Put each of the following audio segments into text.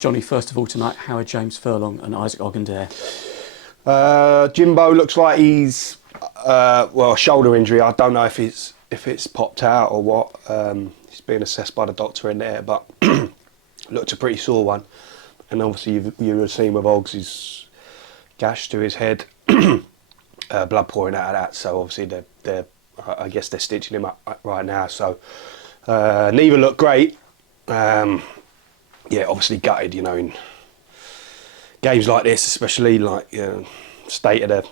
Johnny, first of all tonight, how are James Furlong and Isaac Ogundere? Jimbo looks like he's a shoulder injury. I don't know if it's popped out or what. He's being assessed by the doctor in there, but looked a pretty sore one. And obviously you would have seen with Oggs, his gash to his head, blood pouring out of that. So obviously I guess they're stitching him up right now. So neither look great. Yeah, obviously gutted, in games like this, especially like state of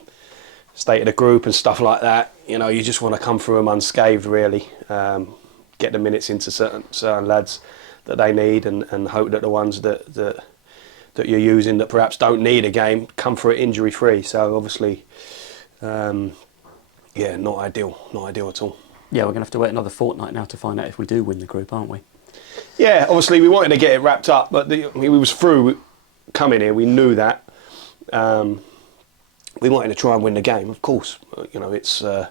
the group and stuff like that. You just want to come through them unscathed, really. Get the minutes into certain lads that they need, and hope that the ones that you're using that perhaps don't need a game come through it injury free. So obviously, yeah, not ideal at all. Yeah, we're going to have to wait another fortnight now to find out if we do win the group, aren't we? Yeah, obviously we wanted to get it wrapped up, but we was through coming here. We knew that. We wanted to try and win the game, of course. It's an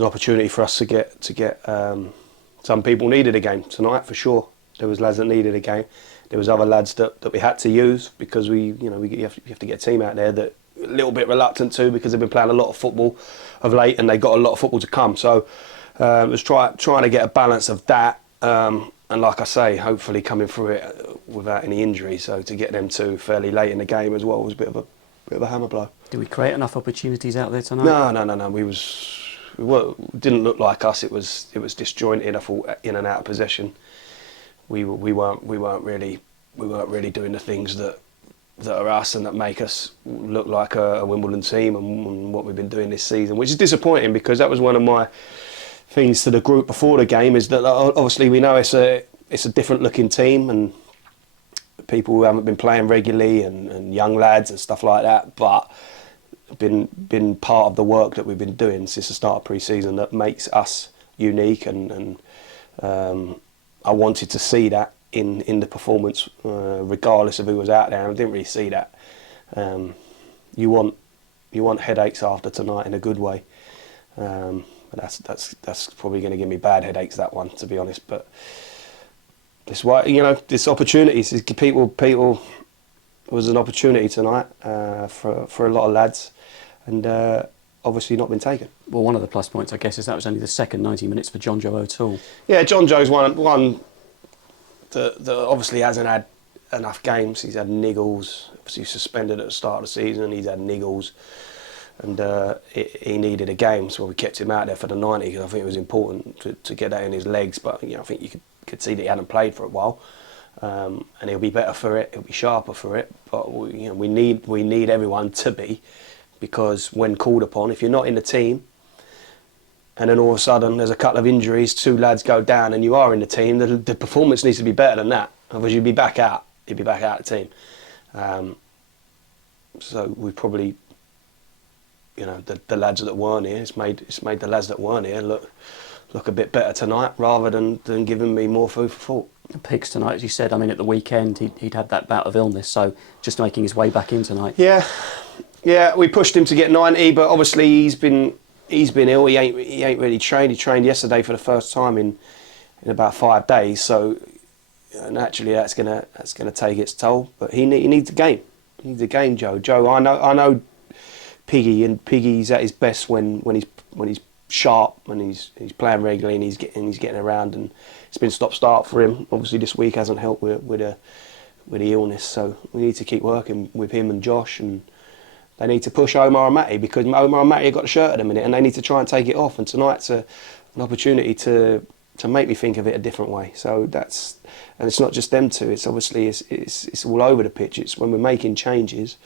opportunity for us to get. Some people needed a game tonight for sure. There was lads that needed a game. There was other lads that we had to use because you have to get a team out there that a little bit reluctant to, because they've been playing a lot of football of late and they got a lot of football to come. So it was trying to get a balance of that. And like I say, hopefully coming through it without any injury. So to get them two fairly late in the game as well was a bit of a hammer blow. Did we create enough opportunities out there tonight? No. We didn't look like us. It was disjointed. I thought in and out of possession. We weren't really doing the things that are us and that make us look like a Wimbledon team and what we've been doing this season, which is disappointing, because that was one of my things to the group before the game, is that obviously we know it's a different looking team and people who haven't been playing regularly and young lads and stuff like that, but been part of the work that we've been doing since the start of pre-season that makes us unique, and I wanted to see that in the performance, regardless of who was out there. I didn't really see that. You want headaches after tonight in a good way. But that's probably going to give me bad headaches, that one, to be honest. But this this opportunities. People was an opportunity tonight for a lot of lads, and obviously not been taken. Well, one of the plus points, I guess, is that was only the second 90 minutes for John Joe O'Toole. Yeah, John Joe's one that obviously hasn't had enough games. He's had niggles. Obviously suspended at the start of the season. He's had niggles. And he needed a game, so we kept him out there for the 90, because I think it was important to get that in his legs. But I think you could see that he hadn't played for a while, and he'll be better for it. He'll be sharper for it. But we need everyone to be, because when called upon, if you're not in the team, and then all of a sudden there's a couple of injuries, two lads go down, and you are in the team, the performance needs to be better than that. Otherwise, you'd be back out. You'd be back out of the team. So we probably. The lads that weren't here, it's made the lads that weren't here look a bit better tonight, rather than giving me more food for thought. Pigs tonight, as you said. I mean, at the weekend he'd had that bout of illness, so just making his way back in tonight. Yeah. We pushed him to get 90, but obviously he's been ill. He ain't really trained. He trained yesterday for the first time in about 5 days. So naturally that's gonna take its toll. But he needs a game. He needs a game, Joe. Joe, I know. Piggy's at his best when he's sharp and he's playing regularly and he's getting around, and it's been stop-start for him. Obviously this week hasn't helped with the illness, so we need to keep working with him and Josh, and they need to push Omar and Matty, because Omar and Matty have got the shirt at the minute and they need to try and take it off, and tonight's an opportunity to make me think of it a different way. So and it's not just them two, it's obviously it's all over the pitch. It's when we're making changes,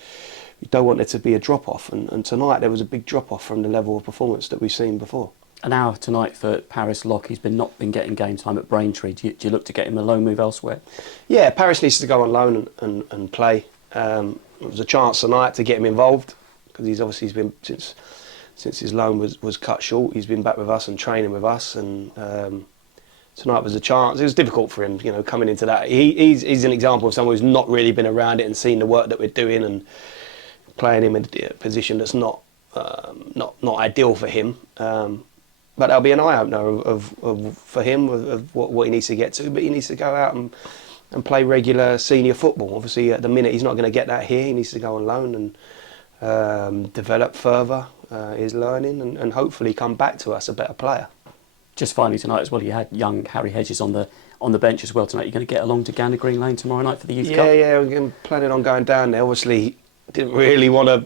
you don't want there to be a drop-off, and tonight there was a big drop-off from the level of performance that we've seen before. An hour tonight for Paris Lock. He's not been getting game time at Braintree. Do you look to get him a loan move elsewhere? Yeah, Paris needs to go on loan and play. There was a chance tonight to get him involved, because he's been since his loan was cut short. He's been back with us and training with us, and tonight was a chance. It was difficult for him, coming into that. He's an example of someone who's not really been around it and seen the work that we're doing, and playing him in a position that's not ideal for him. But that'll be an eye-opener for him of what he needs to get to. But he needs to go out and play regular senior football. Obviously, at the minute, he's not going to get that here. He needs to go on loan and develop further his learning and hopefully come back to us a better player. Just finally tonight as well, you had young Harry Hedges on the bench as well tonight. You're going to get along to Gander Green Lane tomorrow night for the Youth Cup? Yeah, we're planning on going down there. Obviously, didn't really want to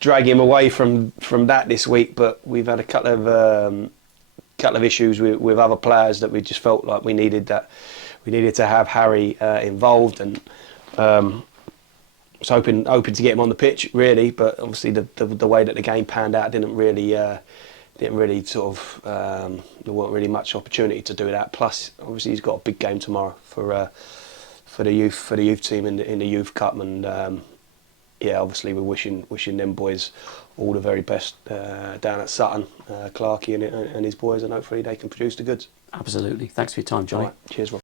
drag him away from that this week, but we've had a couple of issues with other players that we just felt like we needed to have Harry involved, and was hoping to get him on the pitch really, but obviously the way that the game panned out didn't really sort of there weren't really much opportunity to do that. Plus, obviously he's got a big game tomorrow for the youth team in the Youth Cup, and yeah, obviously we're wishing them boys all the very best down at Sutton, Clarkey and his boys, and hopefully they can produce the goods. Absolutely. Thanks for your time, Johnnie. Right. Cheers, Rob.